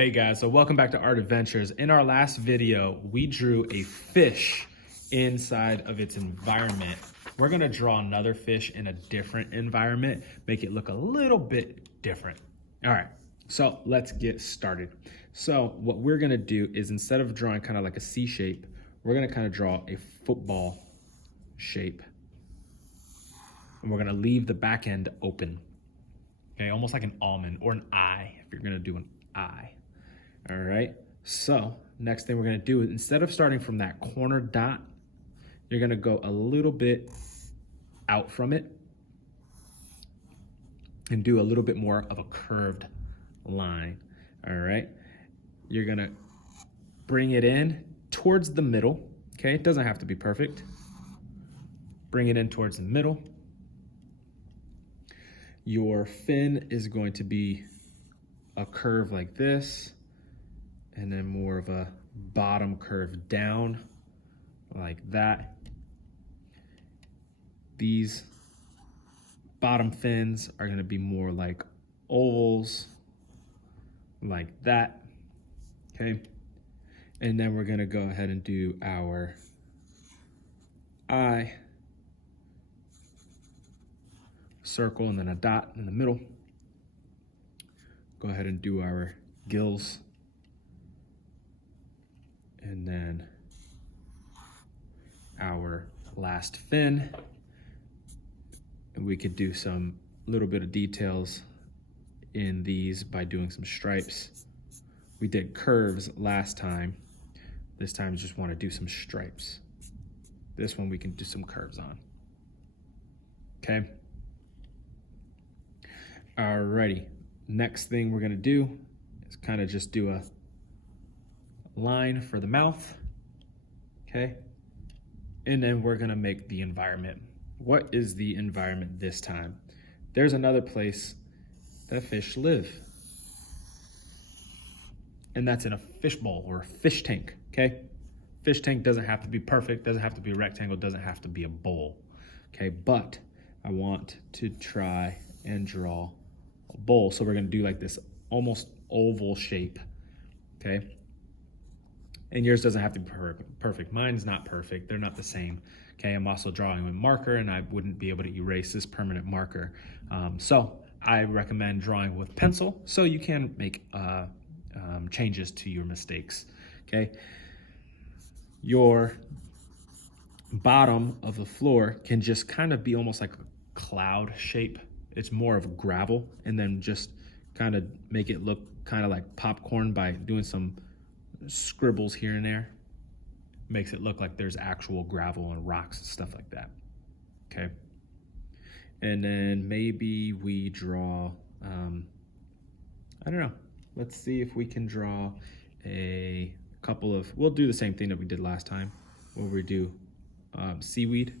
Hey guys, so welcome back to Art Adventures. In our last video, we drew a fish inside of its environment. We're gonna draw another fish in a different environment, make it look a little bit different. All right, so let's get started. So what we're gonna do is instead of drawing kind of like a C shape, we're gonna kind of draw a football shape. And we're gonna leave the back end open. Okay, almost like an almond or an eye, if you're gonna do an eye. All right, so next thing we're gonna do is instead of starting from that corner dot, you're gonna go a little bit out from it and do a little bit more of a curved line. All right, you're gonna bring it in towards the middle. Okay, it doesn't have to be perfect. Bring it in towards the middle. Your fin is going to be a curve like this, and then more of a bottom curve down like that. These bottom fins are gonna be more like ovals like that, okay? And then we're gonna go ahead and do our eye, circle, and then a dot in the middle. Go ahead and do our gills. And then our last fin. And we could do some little bit of details in these by doing some stripes. We did curves last time. This time we just want to do some stripes. This one we can do some curves on. Okay. Alrighty. Next thing we're gonna do is kind of just do a line for the mouth, okay? And then we're gonna make the environment. What is the environment this time? There's another place that fish live. And that's in a fish bowl or a fish tank, okay? Fish tank doesn't have to be perfect, doesn't have to be a rectangle, doesn't have to be a bowl, okay? But I want to try and draw a bowl. So we're gonna do like this almost oval shape, okay? And yours doesn't have to be perfect. Mine's not perfect, they're not the same. Okay, I'm also drawing with marker and I wouldn't be able to erase this permanent marker. So I recommend drawing with pencil so you can make changes to your mistakes, okay? Your bottom of the floor can just kind of be almost like a cloud shape. It's more of gravel, and then just kind of make it look kind of like popcorn by doing some scribbles here and there. Makes it look like there's actual gravel and rocks and stuff like that, okay? And then maybe we draw, I don't know. Let's see if we can draw a couple of, we'll do the same thing that we did last time, where we do seaweed.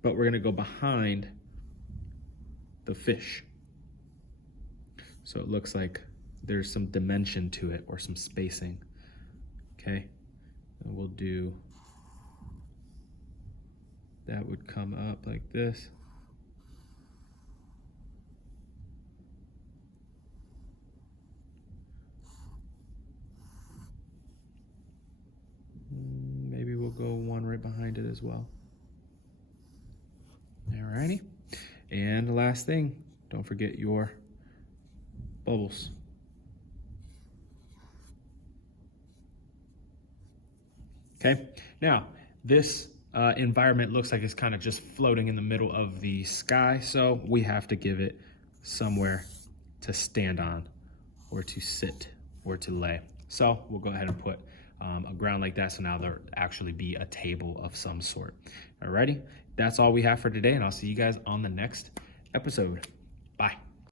But we're gonna go behind the fish. So it looks like there's some dimension to it or some spacing, okay? And we'll do, that would come up like this. Maybe we'll go one right behind it as well. Alrighty, and the last thing, don't forget your bubbles. Okay, now this environment looks like it's kind of just floating in the middle of the sky, so we have to give it somewhere to stand on or to sit or to lay. So we'll go ahead and put a ground like that, so now there'll actually be a table of some sort. Alrighty, that's all we have for today, and I'll see you guys on the next episode. Bye.